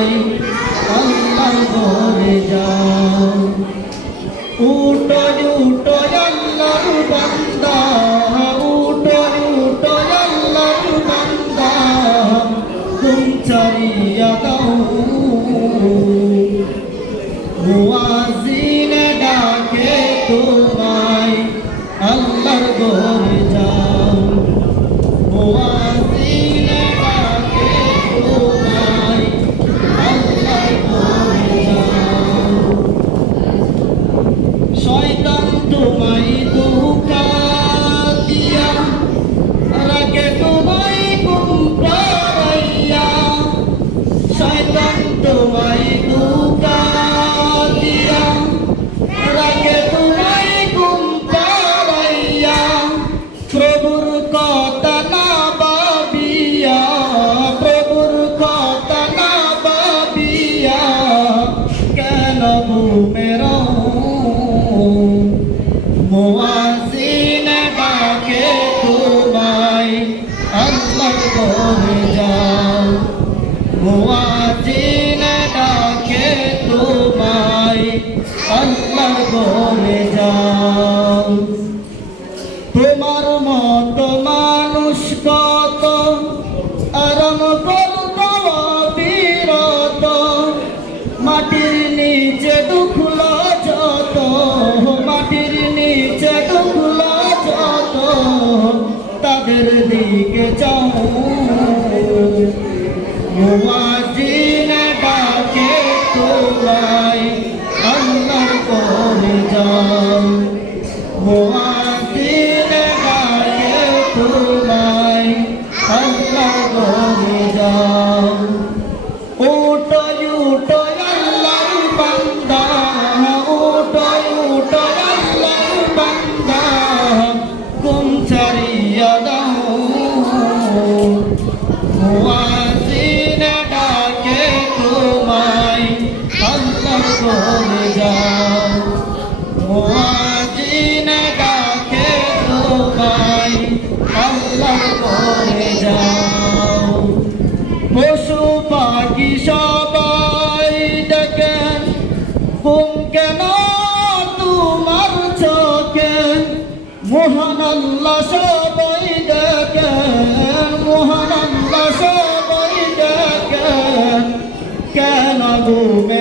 তোমায় আল্লাহর ঘরে যাও। উঠো উঠো আল্লাহর বান্দা, উঠো উঠো আল্লাহর বান্দা, ঘুম ছাড়িয়া দাও। মুয়াজ্জিন ডাকে তোমায় আল্লাহর ঘরে যাও। মুয়াজ্জিন ডাকে তোমায় আল্লাহর ঘরে যাও। শয়তান তোমায় ধোঁকা দিয়া রাখে তোমায় ঘুম পাড়াইয়া। শয়তান তোমায় ধোঁকা দিয়া রাখে তোমায় ঘুম পাড়াইয়া। প্রভুর কথা না ভাবিয়া, প্রভুর কথা না ভাবিয়া কেন ঘুমের মুয়াজ্জিন ডাকে তোমায় আল্লাহর ঘরে যাও। মুয়াজ্জিন ডাকে তোমায় আল্লাহর ঘরে যাও। তোমার মতো মানুষ কত আরাম করত বিরত, মাটির নিচে ঢুকলো যত, মাটির নিচে ঢুকলো যত, তাদের দিকে চাও। মুয়াজ্জিন ডাকে তোমায় আল্লাহর ঘরে যাও। মুয়াজ্জিন ডাকে তোমায় আল্লাহর ঘরে যাও। উঠো উঠো আল্লাহর বান্দা, উঠো উঠো আল্লাহর বান্দা, ঘুম ছাড়িয়া দাও। মুয়াজ্জিন ডাকে তোমায় আল্লাহর ঘরে যাও। মুয়াজ্জিন ডাকে তোমায় আল্লাহর ঘরে যাও। পশু পাখি সবাই দেখেন, ঘুম কেন তোমার চোখে? মহান আল্লাহ সবাই দেখেন, মহান আল্লাহ সবাই দেখেন, কেন ঘুমে